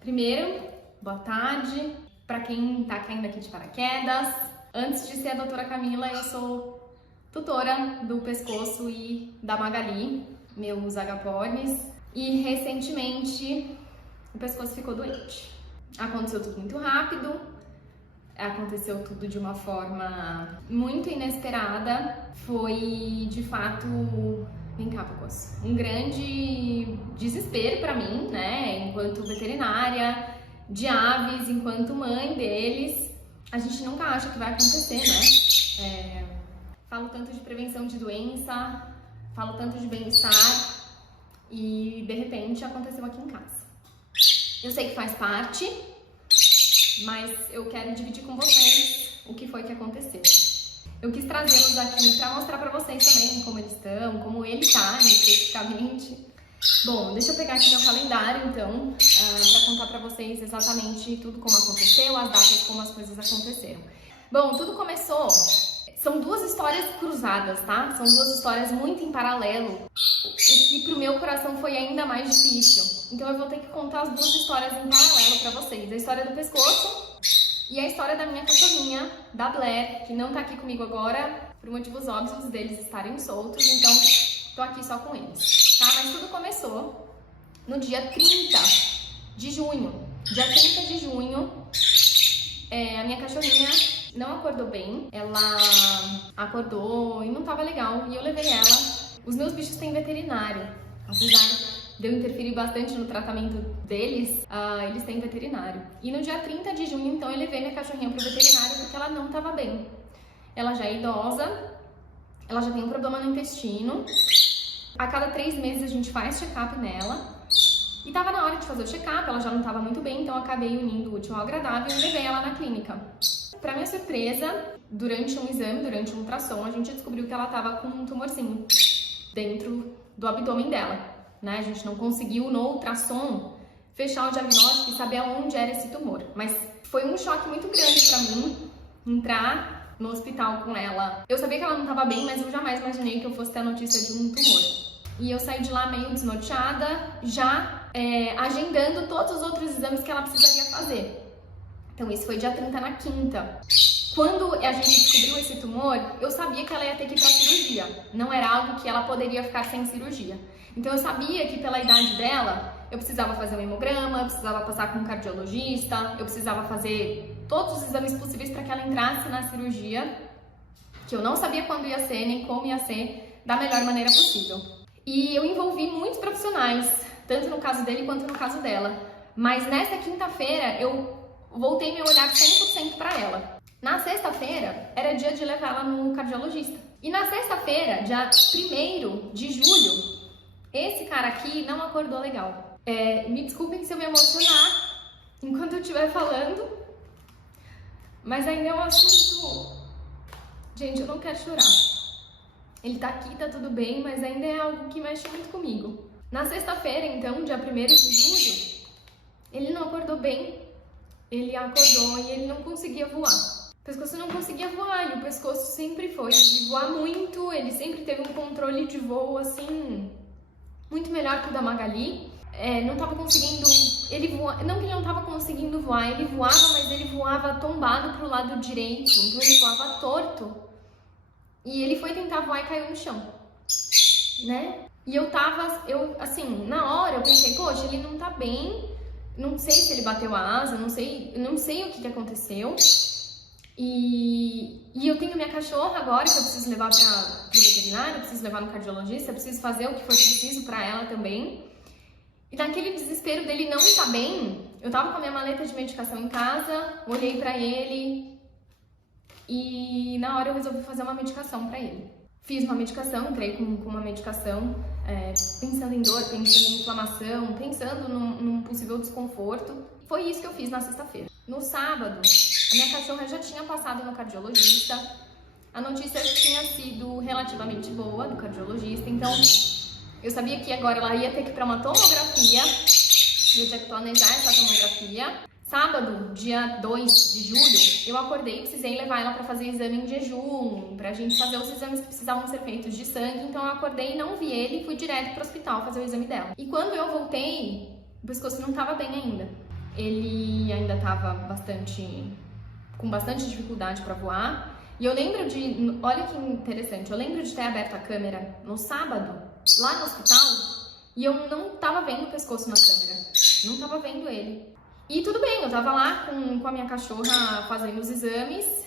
Primeiro, boa tarde para quem tá caindo aqui de paraquedas. Antes de ser a doutora Camila, eu sou tutora do pescoço e da Magali, meus agapornis, e recentemente o pescoço ficou doente. Aconteceu tudo muito rápido, aconteceu tudo de uma forma muito inesperada, foi de fato, vem cá, pescoço, um grande desespero para mim, né, enquanto veterinária de aves, enquanto mãe deles. A gente nunca acha que vai acontecer, né? Falo tanto de prevenção de doença, falo tanto de bem-estar e de repente aconteceu aqui em casa. Eu sei que faz parte, mas eu quero dividir com vocês o que foi que aconteceu. Eu quis trazê-los aqui para mostrar para vocês também como eles estão, como ele está especificamente. Bom, deixa eu pegar aqui meu calendário então, para contar para vocês exatamente tudo como aconteceu, as datas como as coisas aconteceram. Bom, tudo começou, são duas histórias cruzadas, tá? São duas histórias muito em paralelo, o que pro meu coração foi ainda mais difícil. Então eu vou ter que contar as duas histórias em paralelo para vocês, a história do pescoço e a história da minha cachorrinha, da Blair, que não tá aqui comigo agora, por motivos óbvios deles estarem soltos, então tô aqui só com eles, tá? Mas tudo começou no dia 30 de junho. Dia 30 de junho, a minha cachorrinha não acordou bem, ela acordou e não tava legal, e eu levei ela. Os meus bichos têm veterinário, apesar de eu interferir bastante no tratamento deles, eles têm veterinário. E no dia 30 de junho, então, eu levei minha cachorrinha pro veterinário porque ela não tava bem. Ela já é idosa, ela já tem um problema no intestino. A cada 3 meses a gente faz check-up nela. E tava na hora de fazer o check-up, ela já não tava muito bem, então eu acabei unindo o útil ao agradável e levei ela na clínica. Pra minha surpresa, durante um exame, durante um ultrassom, a gente descobriu que ela tava com um tumorzinho dentro do abdômen dela, né? A gente não conseguiu no ultrassom fechar o diagnóstico e saber aonde era esse tumor. Mas foi um choque muito grande pra mim entrar no hospital com ela. Eu sabia que ela não tava bem, mas eu jamais imaginei que eu fosse ter a notícia de um tumor. E eu saí de lá meio desnorteada, já agendando todos os outros exames que ela precisaria fazer. Então isso foi dia 30 na quinta. Quando a gente descobriu esse tumor, eu sabia que ela ia ter que ir pra cirurgia. Não era algo que ela poderia ficar sem cirurgia. Então eu sabia que pela idade dela, eu precisava fazer um hemograma, eu precisava passar com um cardiologista, eu precisava fazer todos os exames possíveis para que ela entrasse na cirurgia, que eu não sabia quando ia ser, nem como ia ser, da melhor maneira possível. E eu envolvi muitos profissionais, tanto no caso dele quanto no caso dela. Mas nessa quinta-feira eu voltei meu olhar 100% para ela. Na sexta-feira era dia de levar ela no cardiologista. E na sexta-feira, dia 1º de julho, esse cara aqui não acordou legal. Me desculpem se eu me emocionar enquanto eu estiver falando, mas ainda é um assunto... Gente, eu não quero chorar. Ele tá aqui, tá tudo bem, mas ainda é algo que mexe muito comigo. Na sexta-feira, então, dia 1º de julho, ele não acordou bem. Ele acordou e ele não conseguia voar. O pescoço não conseguia voar, e o pescoço sempre foi de voar muito. Ele sempre teve um controle de voo, assim, muito melhor que o da Magali. Não tava conseguindo... Não que ele não tava conseguindo voar, ele voava, mas ele voava tombado pro lado direito. Então ele voava torto. E ele foi tentar voar e caiu no chão, né? E assim, na hora eu pensei, poxa, ele não tá bem, não sei se ele bateu a asa, não sei o que aconteceu. E eu tenho minha cachorra agora, que eu preciso levar pro veterinário, eu preciso levar no cardiologista, eu preciso fazer o que for preciso pra ela também. E naquele desespero dele não tá bem, eu tava com a minha maleta de medicação em casa, olhei pra ele... E na hora eu resolvi fazer uma medicação pra ele. Fiz uma medicação, entrei com uma medicação, pensando em dor, pensando em inflamação, pensando num possível desconforto. Foi isso que eu fiz na sexta-feira. No sábado, a minha cachorra já tinha passado no cardiologista. A notícia tinha sido relativamente boa do cardiologista, então eu sabia que agora ela ia ter que ir pra uma tomografia. Eu tinha que planejar essa tomografia. Sábado, dia 2 de julho, eu acordei e precisei levar ela para fazer exame em jejum, pra gente fazer os exames que precisavam ser feitos de sangue. Então eu acordei e não vi ele e fui direto pro hospital fazer o exame dela. E quando eu voltei, o pescoço não estava bem ainda. ele ainda estava com bastante dificuldade para voar. E eu lembro olha que interessante, eu lembro de ter aberto a câmera no sábado, lá no hospital, e eu não tava vendo o pescoço na câmera, não tava vendo ele. E tudo bem, eu tava lá com a minha cachorra fazendo os exames,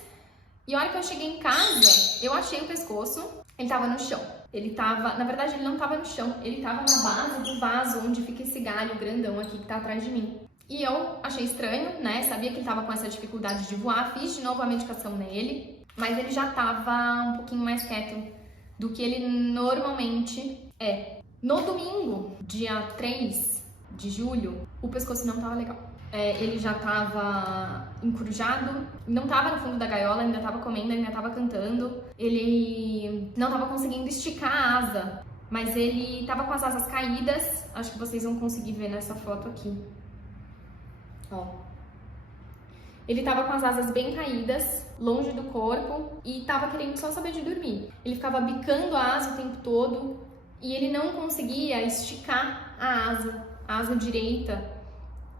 e a hora que eu cheguei em casa, eu achei o pescoço, ele tava no chão. Na verdade ele não tava no chão, ele tava na base do vaso onde fica esse galho grandão aqui que tá atrás de mim. E eu achei estranho, né? Sabia que ele tava com essa dificuldade de voar, fiz de novo a medicação nele, mas ele já tava um pouquinho mais quieto do que ele normalmente é. No domingo, dia 3 de julho, o pescoço não tava legal. Ele já tava encurujado, não tava no fundo da gaiola, ainda tava comendo, ainda tava cantando. Ele não tava conseguindo esticar a asa, mas ele tava com as asas caídas. Acho que vocês vão conseguir ver nessa foto aqui. Ó. Ele tava com as asas bem caídas, longe do corpo, e tava querendo só saber de dormir. Ele ficava bicando a asa o tempo todo e ele não conseguia esticar a asa direita,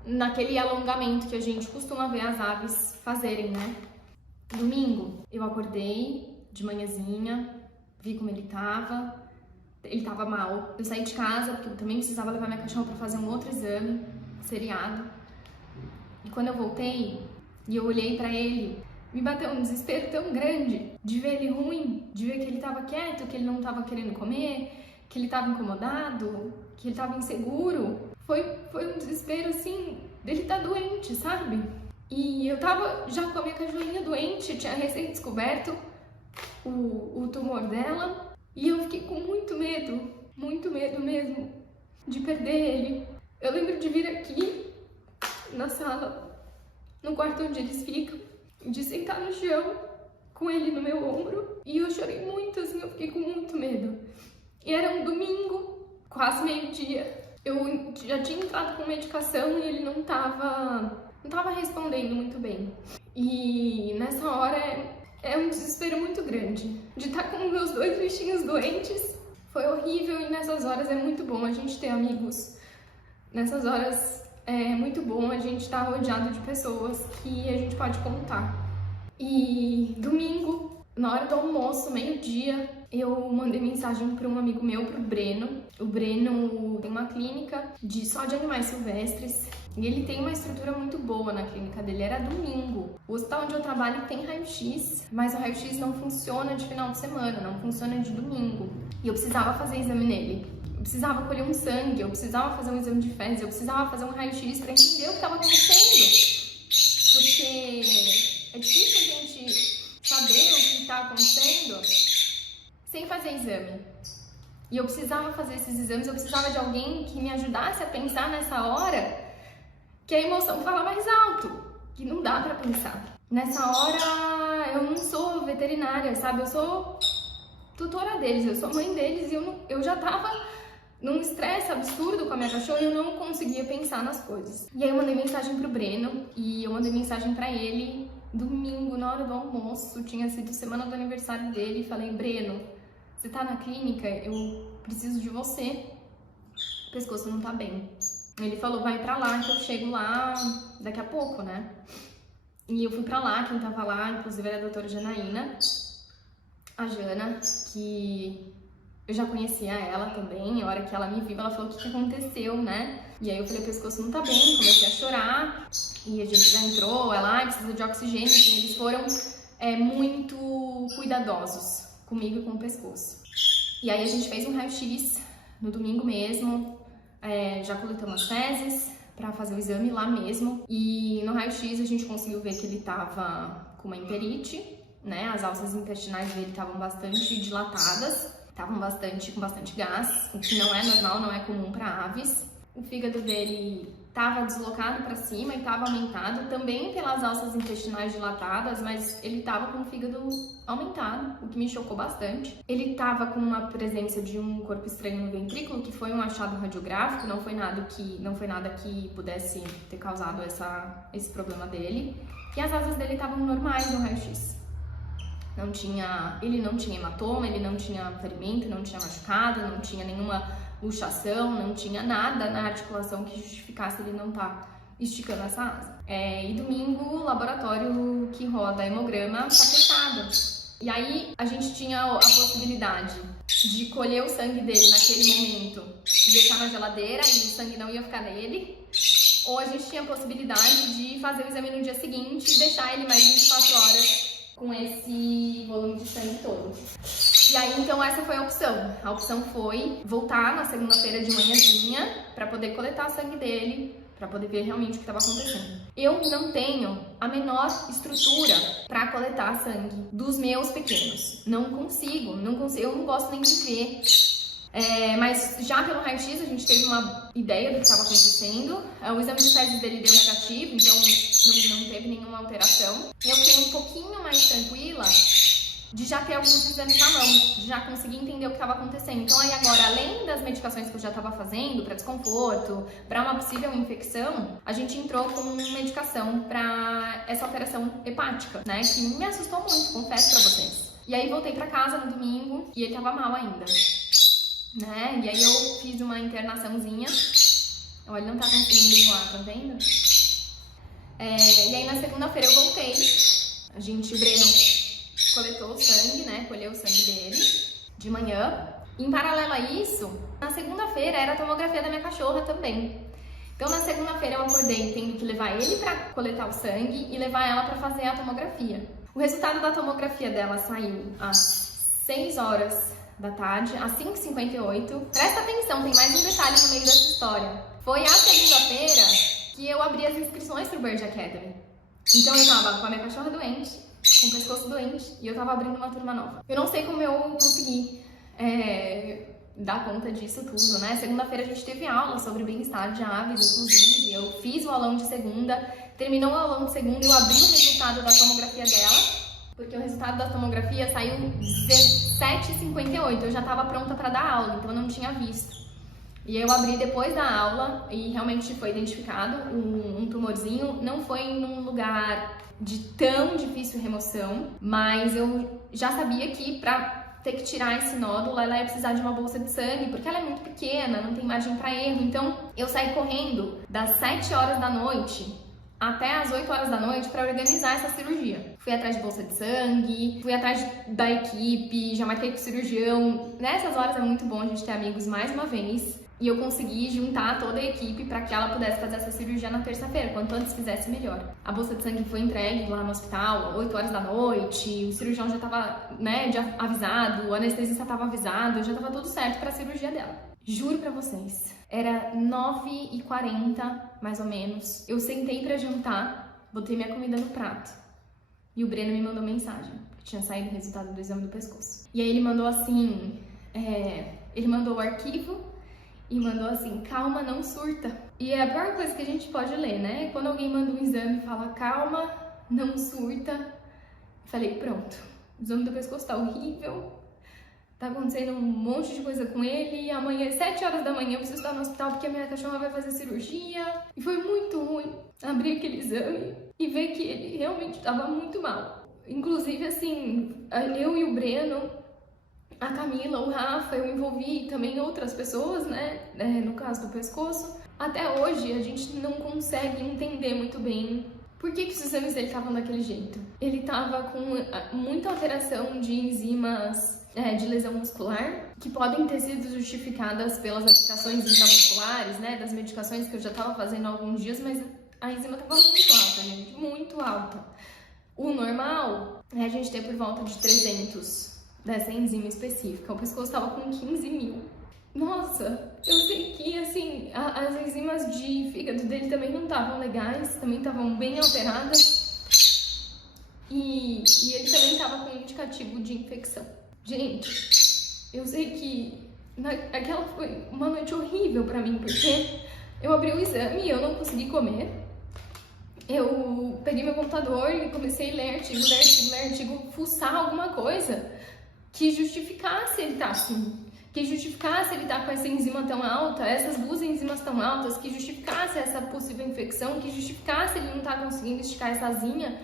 naquele alongamento que a gente costuma ver as aves fazerem, né? Domingo, eu acordei de manhãzinha, vi como ele tava mal. Eu saí de casa porque eu também precisava levar minha cachorra para fazer um outro exame, seriado. E quando eu voltei e eu olhei para ele, me bateu um desespero tão grande de ver ele ruim, de ver que ele tava quieto, que ele não tava querendo comer, que ele tava incomodado, que ele tava inseguro. Foi um desespero, assim, dele tá doente, sabe? E eu tava já com a minha cachorrinha doente, tinha recém-descoberto o tumor dela. E eu fiquei com muito medo mesmo, de perder ele. Eu lembro de vir aqui, na sala, no quarto onde eles ficam, de sentar no chão, com ele no meu ombro. E eu chorei muito, assim, eu fiquei com muito medo. E era um domingo, quase meio-dia. Eu já tinha entrado com medicação e ele não tava respondendo muito bem. E nessa hora é um desespero muito grande. De estar com meus dois bichinhos doentes foi horrível e nessas horas é muito bom a gente ter amigos. Nessas horas é muito bom a gente estar rodeado de pessoas que a gente pode contar. E domingo, na hora do almoço, meio-dia, eu mandei mensagem para um amigo meu, pro Breno. O Breno tem uma clínica só de animais silvestres e ele tem uma estrutura muito boa na clínica dele. Era domingo. O hospital onde eu trabalho tem raio-x, mas o raio-x não funciona de final de semana, não funciona de domingo. E eu precisava fazer exame nele. Eu precisava colher um sangue, eu precisava fazer um exame de fezes, eu precisava fazer um raio-x para entender o que estava acontecendo. Porque é difícil a gente saber o que está acontecendo sem fazer exame. E eu precisava fazer esses exames, eu precisava de alguém que me ajudasse a pensar nessa hora que a emoção fala mais alto, que não dá pra pensar. Nessa hora eu não sou veterinária, sabe? Eu sou tutora deles, eu sou mãe deles e eu já tava num estresse absurdo com a minha cachorra e eu não conseguia pensar nas coisas. E aí eu mandei mensagem pro Breno e eu mandei mensagem pra ele domingo, na hora do almoço, tinha sido semana do aniversário dele, e falei: Breno, você tá na clínica? Eu preciso de você. O pescoço não tá bem. Ele falou: vai pra lá que eu chego lá daqui a pouco, né? E eu fui pra lá, quem tava lá, inclusive, era a doutora Janaína, a Jana, que eu já conhecia ela também. A hora que ela me viu, ela falou: o que aconteceu, né? E aí eu falei: o pescoço não tá bem, comecei a chorar. E a gente já entrou, ela precisa de oxigênio. E eles foram muito cuidadosos comigo e com o pescoço. E aí a gente fez um raio-x no domingo mesmo, já coletamos as fezes para fazer o exame lá mesmo. E no raio-x a gente conseguiu ver que ele tava com uma enterite, né? As alças intestinais dele estavam bastante dilatadas, estavam com bastante gás, o que não é normal, não é comum para aves. O fígado dele estava deslocado para cima e estava aumentado, também pelas alças intestinais dilatadas, mas ele estava com o fígado aumentado, o que me chocou bastante. Ele estava com uma presença de um corpo estranho no ventrículo, que foi um achado radiográfico, não foi nada que pudesse ter causado esse problema dele. E as asas dele estavam normais no raio-x. Ele não tinha hematoma, ele não tinha ferimento, não tinha machucado, não tinha nenhuma luxação, não tinha nada na articulação que justificasse ele não estar esticando essa asa. E domingo, o laboratório que roda hemograma tá fechado. E aí a gente tinha a possibilidade de colher o sangue dele naquele momento e deixar na geladeira e o sangue não ia ficar nele. Ou a gente tinha a possibilidade de fazer o exame no dia seguinte e deixar ele mais 24 horas com esse volume de sangue todo. E aí, então, essa foi a opção. A opção foi voltar na segunda-feira de manhãzinha para poder coletar o sangue dele, para poder ver realmente o que estava acontecendo. Eu não tenho a menor estrutura para coletar sangue dos meus pequenos. Não consigo, eu não gosto nem de ver. Mas já pelo raio-x a gente teve uma ideia do que estava acontecendo. O exame de fezes dele deu negativo, então não teve nenhuma alteração. Eu fiquei um pouquinho mais tranquila de já ter alguns exames na mão, de já conseguir entender o que estava acontecendo. Então aí agora, além das medicações que eu já estava fazendo para desconforto, para uma possível infecção, a gente entrou com medicação para essa alteração hepática, né? Que me assustou muito, confesso para vocês. E aí voltei para casa no domingo e ele estava mal ainda, né? E aí eu fiz uma internaçãozinha. Olha, ele não tá conseguindo voar, tá vendo? E aí na segunda-feira eu voltei. O Breno coletou o sangue, né? Colheu o sangue dele de manhã. Em paralelo a isso, na segunda-feira era a tomografia da minha cachorra também. Então na segunda-feira eu acordei tendo que levar ele para coletar o sangue e levar ela para fazer a tomografia. O resultado da tomografia dela saiu às 6 horas da tarde, às 5h58. Presta atenção, tem mais um detalhe no meio dessa história. Foi a segunda-feira que eu abri as inscrições pro Bird Academy. Então eu tava com a minha cachorra doente, com o pescoço doente, e eu tava abrindo uma turma nova. Eu não sei como eu consegui dar conta disso tudo, né? Segunda-feira a gente teve aula sobre bem-estar de aves, inclusive. Eu fiz o aulão de segunda, terminou o aulão de segunda, eu abri o resultado da tomografia dela, porque o resultado da tomografia saiu 7h58, eu já estava pronta para dar aula, então eu não tinha visto. E eu abri depois da aula e realmente foi identificado um tumorzinho, não foi em um lugar de tão difícil remoção, mas eu já sabia que para ter que tirar esse nódulo, ela ia precisar de uma bolsa de sangue, porque ela é muito pequena, não tem margem para erro. Então eu saí correndo das 7 horas da noite até as 8 horas da noite para organizar essa cirurgia. Fui atrás de bolsa de sangue, fui atrás da equipe, já marquei com o cirurgião. Nessas horas é muito bom a gente ter amigos mais uma vez. E eu consegui juntar toda a equipe para que ela pudesse fazer essa cirurgia na terça-feira. Quanto antes fizesse, melhor. A bolsa de sangue foi entregue lá no hospital às 8 horas da noite. O cirurgião já estava, avisado, o anestesista estava avisado, já estava tudo certo para a cirurgia dela. Juro para vocês, era 9h40, mais ou menos. Eu sentei para jantar, botei minha comida no prato. E o Breno me mandou mensagem, que tinha saído o resultado do exame do pescoço. E aí ele mandou assim, ele mandou o arquivo e mandou assim, calma, não surta. E é a pior coisa que a gente pode ler, né? Quando alguém manda um exame e fala, calma, não surta. Falei, pronto, o exame do pescoço tá horrível, tá acontecendo um monte de coisa com ele, e amanhã às 7 horas da manhã eu preciso estar no hospital porque a minha cachorra vai fazer cirurgia. E foi muito ruim abrir aquele exame e ver que ele realmente estava muito mal. Inclusive, assim, eu e o Breno, a Camila, o Rafa, eu envolvi também outras pessoas, né, no caso do pescoço. Até hoje a gente não consegue entender muito bem por que os exames dele estavam daquele jeito. Ele estava com muita alteração de enzimas de lesão muscular, que podem ter sido justificadas pelas aplicações intramusculares, né, das medicações que eu já estava fazendo há alguns dias, mas a enzima estava muito alta, gente, muito alta. O normal é a gente ter por volta de 300 dessa enzima específica. O pescoço estava com 15.000. Nossa, eu sei que, assim, as enzimas de fígado dele também não estavam legais, também estavam bem alteradas. E ele também estava com indicativo de infecção. Gente, eu sei que aquela foi uma noite horrível pra mim, porque eu abri o exame e eu não consegui comer. Eu peguei meu computador e comecei a ler artigo, fuçar alguma coisa que justificasse ele estar assim, que justificasse ele estar com essa enzima tão alta, essas duas enzimas tão altas, que justificasse essa possível infecção, que justificasse ele não estar conseguindo esticar essa asinha.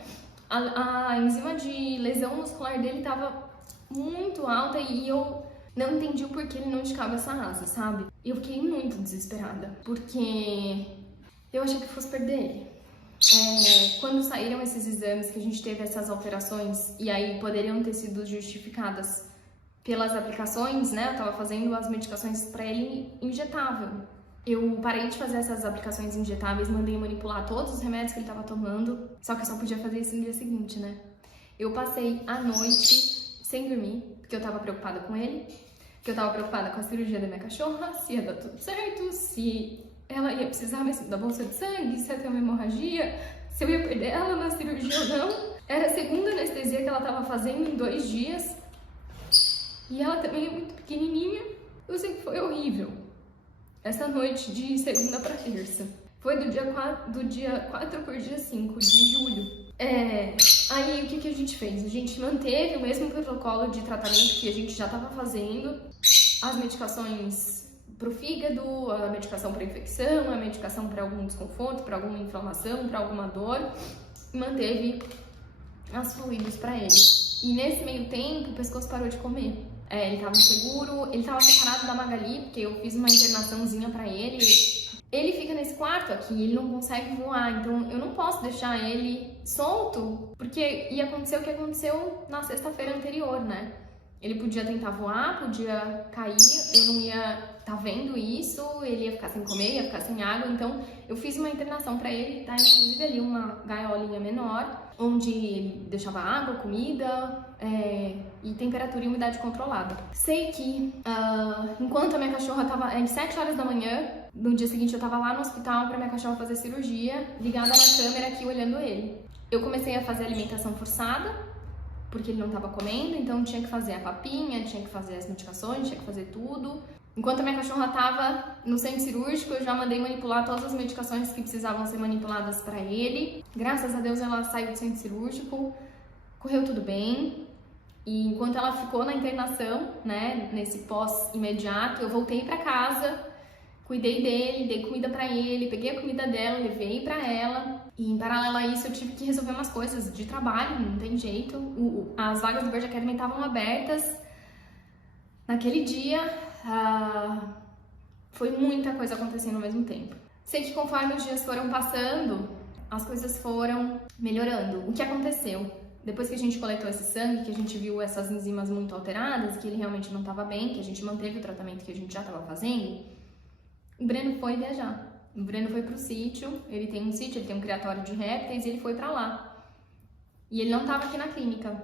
A enzima de lesão muscular dele estava muito alta e eu não entendi o porquê ele não esticava essa asa, sabe? Eu fiquei muito desesperada, porque eu achei que fosse perder ele. Quando saíram esses exames, que a gente teve essas alterações, e aí poderiam ter sido justificadas pelas aplicações, né? Eu tava fazendo as medicações para ele injetável. Eu parei de fazer essas aplicações injetáveis, mandei manipular todos os remédios que ele tava tomando, só que eu só podia fazer isso no dia seguinte, né? Eu passei a noite sem dormir, porque eu tava preocupada com ele, porque eu tava preocupada com a cirurgia da minha cachorra, se ia dar tudo certo, se ela ia precisar mesmo da bolsa de sangue, se ia ter uma hemorragia, se eu ia perder ela na cirurgia ou não. Era a segunda anestesia que ela tava fazendo em 2 dias, e ela também é muito pequenininha. Eu sei que foi horrível essa noite de segunda para terça. Foi do dia 4 por dia 5 de julho. Aí o que a gente fez? A gente manteve o mesmo protocolo de tratamento que a gente já estava fazendo. As medicações para o fígado, a medicação para infecção, a medicação para algum desconforto, para alguma inflamação, para alguma dor. E manteve as fluidos para ele. E nesse meio tempo o pescoço parou de comer. Ele tava inseguro, ele tava separado da Magali, porque eu fiz uma internaçãozinha pra ele. Ele fica nesse quarto aqui, ele não consegue voar, então eu não posso deixar ele solto, porque ia acontecer o que aconteceu na sexta-feira anterior, né? Ele podia tentar voar, podia cair, eu não ia tá vendo isso, ele ia ficar sem comer, ia ficar sem água, então eu fiz uma internação pra ele, tá? Inclusive ali uma gaiolinha menor, onde ele deixava água, comida, e temperatura e umidade controlada. Sei que enquanto a minha cachorra tava 7 horas da manhã, no dia seguinte eu tava lá no hospital pra minha cachorra fazer cirurgia, ligada na câmera aqui olhando ele. Eu comecei a fazer alimentação forçada, porque ele não tava comendo, então tinha que fazer a papinha, tinha que fazer as medicações, tinha que fazer tudo. Enquanto a minha cachorra tava no centro cirúrgico, eu já mandei manipular todas as medicações que precisavam ser manipuladas para ele. Graças a Deus ela saiu do centro cirúrgico, correu tudo bem. E enquanto ela ficou na internação, né, nesse pós-imediato, eu voltei para casa, cuidei dele, dei comida para ele, peguei a comida dela, levei para ela. E em paralelo a isso eu tive que resolver umas coisas de trabalho, não tem jeito. As vagas do Bird Academy estavam abertas. Naquele dia, foi muita coisa acontecendo ao mesmo tempo. Sei que conforme os dias foram passando, as coisas foram melhorando. O que aconteceu? Depois que a gente coletou esse sangue, que a gente viu essas enzimas muito alteradas, que ele realmente não estava bem, que a gente manteve o tratamento que a gente já estava fazendo, o Breno foi viajar. O Breno foi pro sítio, ele tem um sítio, ele tem um criatório de répteis e ele foi pra lá. E ele não estava aqui na clínica.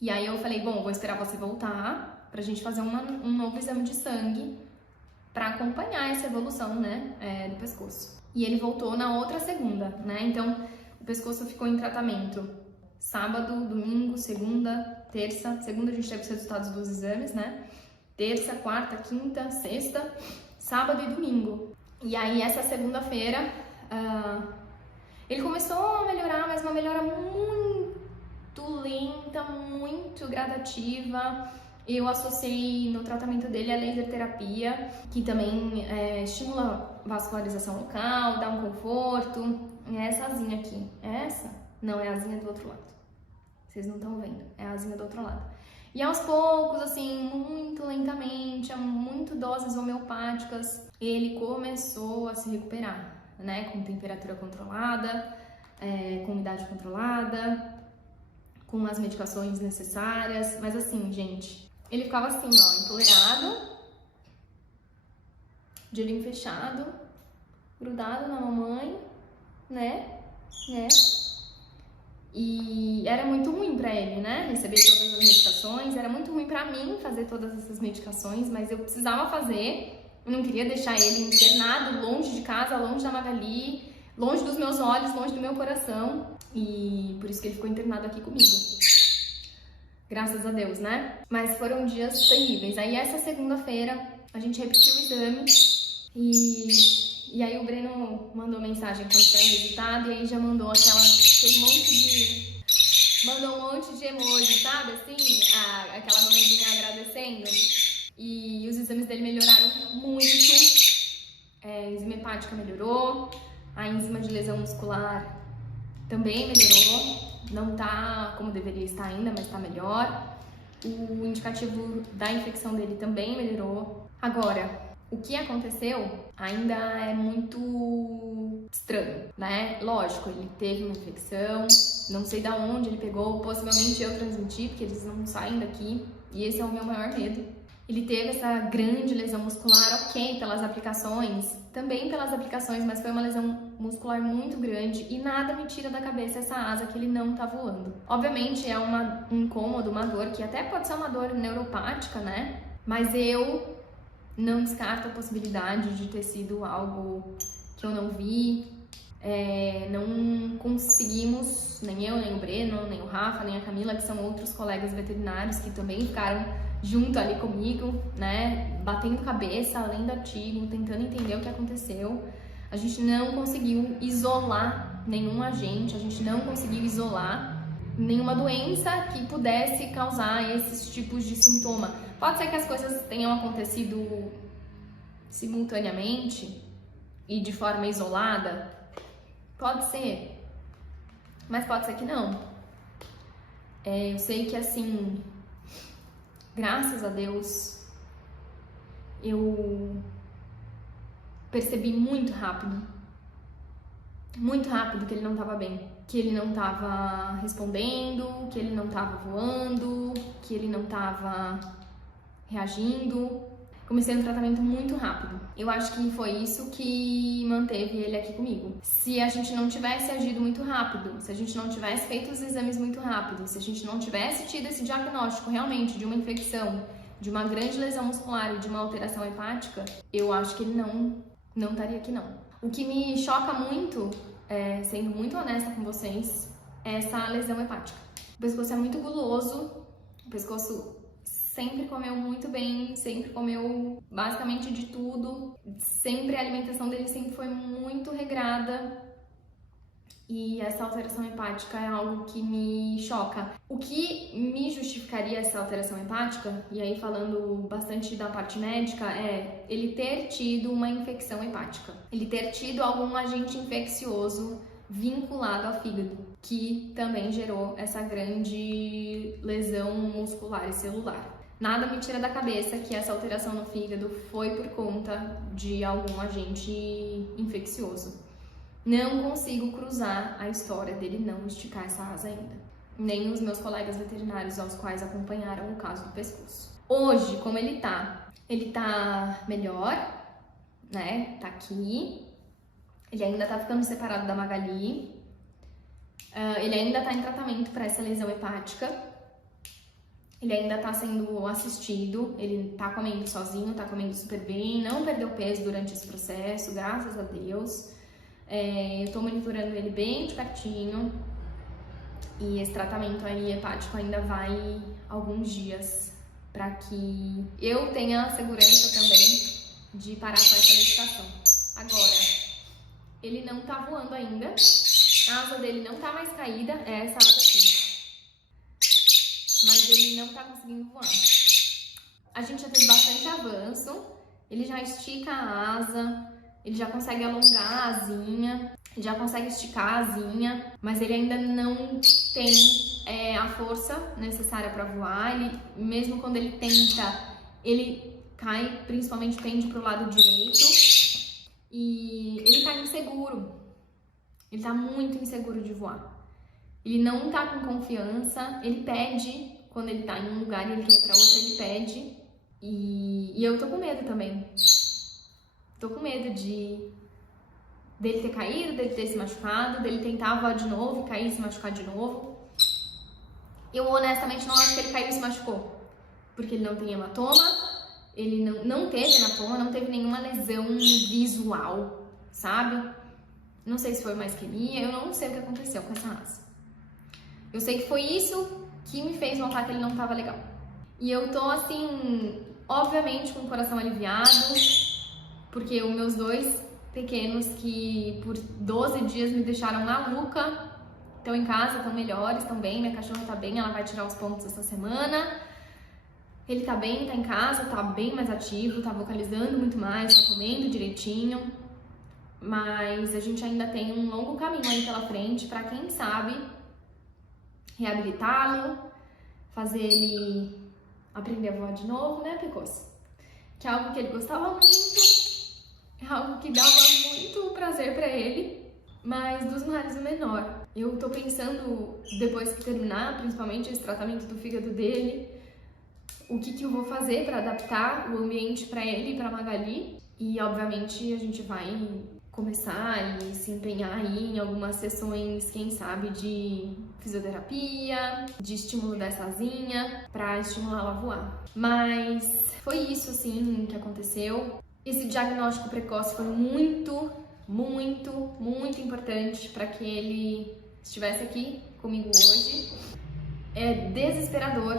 E aí eu falei, bom, eu vou esperar você voltar pra gente fazer um novo exame de sangue pra acompanhar essa evolução, né, do pescoço. E ele voltou na outra segunda, né, então o pescoço ficou em tratamento sábado, domingo, segunda, terça. Segunda a gente teve os resultados dos exames, né, terça, quarta, quinta, sexta, sábado e domingo. E aí essa segunda-feira ele começou a melhorar, mas uma melhora muito lenta, muito gradativa. Eu associei no tratamento dele a laser terapia, que também estimula a vascularização local, dá um conforto. É essa asinha aqui. É essa? Não, é a asinha do outro lado. Vocês não estão vendo, é a asinha do outro lado. E aos poucos, assim, muito lentamente, a muito doses homeopáticas, ele começou a se recuperar, né? Com temperatura controlada, com umidade controlada, com as medicações necessárias. Mas assim, gente, ele ficava assim, ó, empoleirado, de olhinho fechado, grudado na mamãe, né? E era muito ruim pra ele, né? Receber todas as medicações. Era muito ruim pra mim fazer todas essas medicações, mas eu precisava fazer. Eu não queria deixar ele internado, longe de casa, longe da Magali, longe dos meus olhos, longe do meu coração. E por isso que ele ficou internado aqui comigo. Graças a Deus, né? Mas foram dias terríveis. Aí essa segunda-feira a gente repetiu o exame e aí o Breno mandou mensagem quando saiu o resultado e aí já mandou mandou um monte de emoji, sabe? Assim, aquela mãozinha agradecendo. E os exames dele melhoraram muito. A enzima hepática melhorou, a enzima de lesão muscular também melhorou. Não tá como deveria estar ainda, mas tá melhor. O indicativo da infecção dele também melhorou. Agora, o que aconteceu ainda é muito estranho, né? Lógico, ele teve uma infecção, não sei da onde ele pegou, possivelmente eu transmiti, porque eles não saem daqui, e esse é o meu maior medo. Ele teve essa grande lesão muscular, ok, pelas aplicações, também pelas aplicações, mas foi uma lesão muscular muito grande e nada me tira da cabeça essa asa que ele não tá voando. Obviamente é um incômodo, uma dor, que até pode ser uma dor neuropática, né? Mas eu não descarto a possibilidade de ter sido algo que eu não vi. Não conseguimos, nem eu, nem o Breno, nem o Rafa, nem a Camila, que são outros colegas veterinários que também ficaram junto ali comigo, né, batendo cabeça, lendo artigo, tentando entender o que aconteceu. A gente não conseguiu isolar nenhum agente, a gente não conseguiu isolar nenhuma doença que pudesse causar esses tipos de sintoma. Pode ser que as coisas tenham acontecido simultaneamente e de forma isolada, pode ser, mas pode ser que não. Eu sei que, assim, graças a Deus, eu percebi muito rápido que ele não estava bem, que ele não estava respondendo, que ele não estava voando, que ele não estava reagindo. Comecei um tratamento muito rápido. Eu acho que foi isso que manteve ele aqui comigo. Se a gente não tivesse agido muito rápido, se a gente não tivesse feito os exames muito rápido, se a gente não tivesse tido esse diagnóstico realmente de uma infecção, de uma grande lesão muscular e de uma alteração hepática, eu acho que ele não estaria aqui não. O que me choca muito, sendo muito honesta com vocês, é essa lesão hepática. O pescoço é muito guloso, o pescoço sempre comeu muito bem, sempre comeu basicamente de tudo, sempre a alimentação dele sempre foi muito regrada e essa alteração hepática é algo que me choca. O que me justificaria essa alteração hepática, e aí falando bastante da parte médica, é ele ter tido uma infecção hepática, ele ter tido algum agente infeccioso vinculado ao fígado, que também gerou essa grande lesão muscular e celular. Nada me tira da cabeça que essa alteração no fígado foi por conta de algum agente infeccioso. Não consigo cruzar a história dele não esticar essa asa ainda. Nem os meus colegas veterinários aos quais acompanharam o caso do pescoço. Hoje, como ele tá melhor, né? Tá aqui. Ele ainda tá ficando separado da Magali. Ele ainda tá em tratamento para essa lesão hepática. Ele ainda tá sendo assistido, ele tá comendo sozinho, tá comendo super bem, não perdeu peso durante esse processo, graças a Deus. Eu tô monitorando ele bem de pertinho e esse tratamento aí hepático ainda vai alguns dias para que eu tenha segurança também de parar com essa medicação. Agora, ele não tá voando ainda, a asa dele não tá mais caída, é essa asa aqui. Mas ele não tá conseguindo voar. A gente já teve bastante avanço, ele já estica a asa, ele já consegue alongar a asinha, ele já consegue esticar a asinha, mas ele ainda não tem a força necessária para voar. Ele, mesmo quando ele tenta, ele cai, principalmente pende pro lado direito, e ele tá inseguro, ele tá muito inseguro de voar. Ele não tá com confiança, ele pede, quando ele tá em um lugar e ele quer ir pra outro, ele pede. E eu tô com medo também. Tô com medo dele ter caído, dele ter se machucado, dele tentar voar de novo, cair e se machucar de novo. Eu honestamente não acho que ele caiu e se machucou, porque ele não tem hematoma, ele não teve hematoma, não teve nenhuma lesão visual, sabe? Não sei se foi uma isquemia, eu não sei o que aconteceu com essa asa. Eu sei que foi isso que me fez notar que ele não tava legal. E eu tô, assim, obviamente com o coração aliviado, porque os meus dois pequenos, que por 12 dias me deixaram maluca, estão em casa, estão melhores, estão bem, minha cachorra tá bem, ela vai tirar os pontos essa semana. Ele tá bem, tá em casa, tá bem mais ativo, tá vocalizando muito mais, tá comendo direitinho. Mas a gente ainda tem um longo caminho aí pela frente pra, quem sabe, reabilitá-lo, fazer ele aprender a voar de novo, né, Pescoço? Que é algo que ele gostava muito, é algo que dava muito prazer pra ele. mas dos males o menor. Eu tô pensando, depois que terminar, principalmente esse tratamento do fígado dele, o que eu vou fazer para adaptar o ambiente para ele e para Magali. E, obviamente, a gente vai começar e se empenhar aí em algumas sessões, quem sabe, de fisioterapia, de estímulo dessa asinha, para estimular ela a voar. Mas foi isso, assim, que aconteceu. Esse diagnóstico precoce foi muito importante para que ele estivesse aqui comigo hoje. É desesperador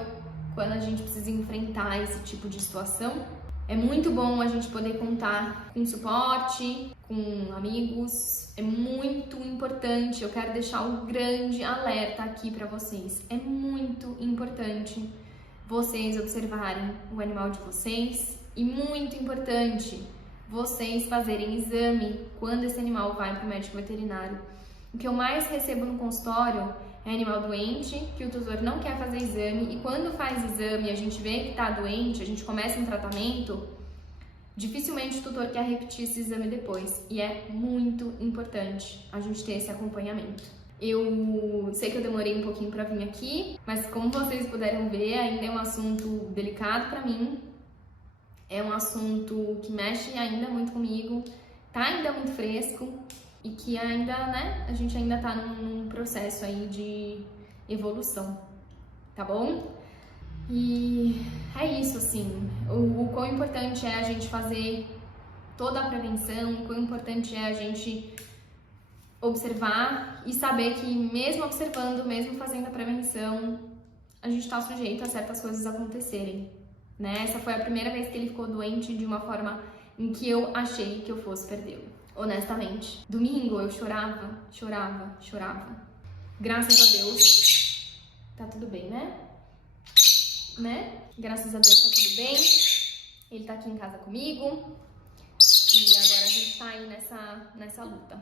quando a gente precisa enfrentar esse tipo de situação. É muito bom a gente poder contar com suporte, com amigos. É muito importante. Eu quero deixar um grande alerta aqui para vocês. É muito importante vocês observarem o animal de vocês e muito importante vocês fazerem exame quando esse animal vai para o médico veterinário. O que eu mais recebo no consultório é animal doente, que o tutor não quer fazer exame, e quando faz exame e a gente vê que está doente, a gente começa um tratamento, dificilmente o tutor quer repetir esse exame depois, e é muito importante a gente ter esse acompanhamento. Eu sei que eu demorei um pouquinho para vir aqui, mas como vocês puderam ver, ainda é um assunto delicado para mim, é um assunto que mexe ainda muito comigo, tá ainda muito fresco, e que ainda, né, a gente ainda tá num processo aí de evolução, tá bom? E é isso, assim, o quão importante é a gente fazer toda a prevenção, o quão importante é a gente observar e saber que mesmo observando, mesmo fazendo a prevenção, a gente tá sujeito a certas coisas acontecerem, né? Essa foi a primeira vez que ele ficou doente de uma forma em que eu achei que eu fosse perdê-lo. Honestamente, domingo eu chorava. Graças a Deus, tá tudo bem, né? Graças a Deus tá tudo bem. Ele tá aqui em casa comigo e agora a gente tá aí nessa luta.